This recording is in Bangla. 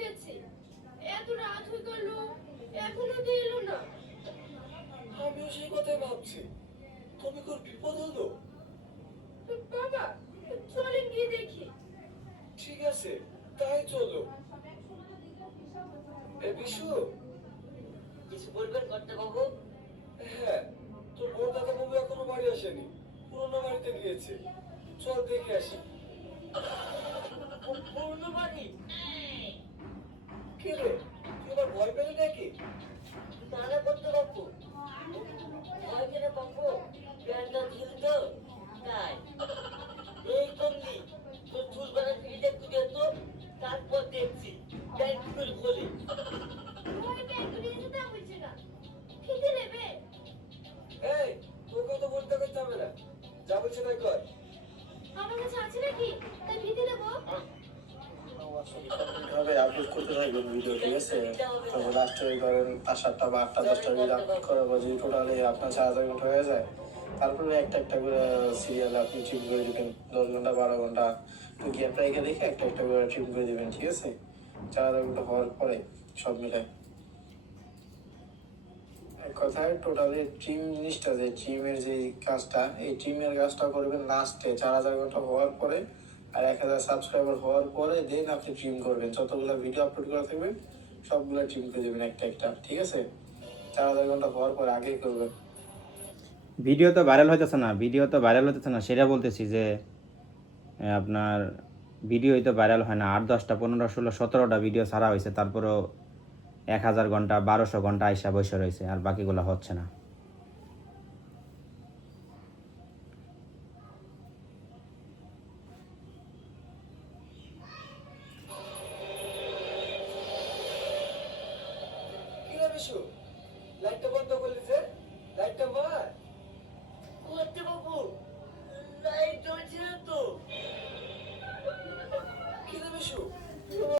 গেছে, এত রাত হয়ে গেল এখনো তো এলো না। আমিও সেই কথাই ভাবছি, তুমি কোন বিপদ হলো? বাবা, চলেন গিয়ে দেখি। ঠিক আছে, তাই চলো। এ বিশু, কিছু বলবেন কর্তা বাবু? হ্যাঁ, তোর বড় দাদা বাবু এখনো বাড়ি আসেনি, পুরোনো বাড়িতে গিয়েছে। চল দেখে আসি। পুরনো বাড়ি? কি রে, তুই আবার ভয় পেলি নাকি? না না কর্তা বাবু, ভয় কেন পাবো? প্যান্টটা ঢিল তো তাই। এই কমলি, তোর চুল বানা ফিরিতে তুলে তো, তারপর দেখছি প্যান্ট খুলে খোলে। ভয় পেয়ে দূরে যেতে বলছে না, খেতে নেবে? এই, তোকে তো বলতে করতে হবে না, যা বলছে তাই কর। আমার কাছে আছে নাকি তাই ভিতে দেবো? ভাবে আপলোড করতে থাকবেন ভিডিও, ঠিক আছে? তবে লাস্টে ওই করেন 5-7টা বা 8টা 10টা ভিডিও আপলোড করার পর যদি টোটালি আপনার 4,000 ঘন্টা হয়ে যায়, তারপরে একটা একটা করে সিরিয়ালে আপনি ট্রিম করে দিবেন। 10 ঘন্টা 12 ঘন্টা তো গ্যাপ রেখে দেখে একটা একটা করে ট্রিম করে দিবেন, ঠিক আছে? 4,000 ঘন্টা হওয়ার পরে সব মিলে এক কথায় টোটালি ট্রিম জিনিসটা, যে ট্রিমের যে কাজটা, এই ট্রিমের কাজটা করবেন লাস্টে 4,000 ঘন্টা হওয়ার পরে আর 1,000 সাবস্ক্রাইবার হওয়ার পরে। দেন আপনি ট্রিম করবেন, যতগুলো ভিডিও আপলোড করা থাকবে সবগুলো ট্রিম করে দেবেন একটা একটা, ঠিক আছে? 4,000 ঘন্টা হওয়ার পরে আগেই করবেন। ভিডিও তো ভাইরাল হইতেছে না, সেটা বলতেছি যে আপনার ভিডিওই তো ভাইরাল হয় না। 8-10টা 15 16 17টা ভিডিও ছাড়া হয়েছে, তারপরও 1,000 ঘন্টা 1200 ঘন্টা আইসা বসে রয়েছে, আর বাকিগুলো হচ্ছে না। কি রে বিশু, লাইটটা বন্ধ করলি যে? লাইটটা মার। কর্তা বাবু, লাইট জ্বলছে না তো। কি রে বিশু,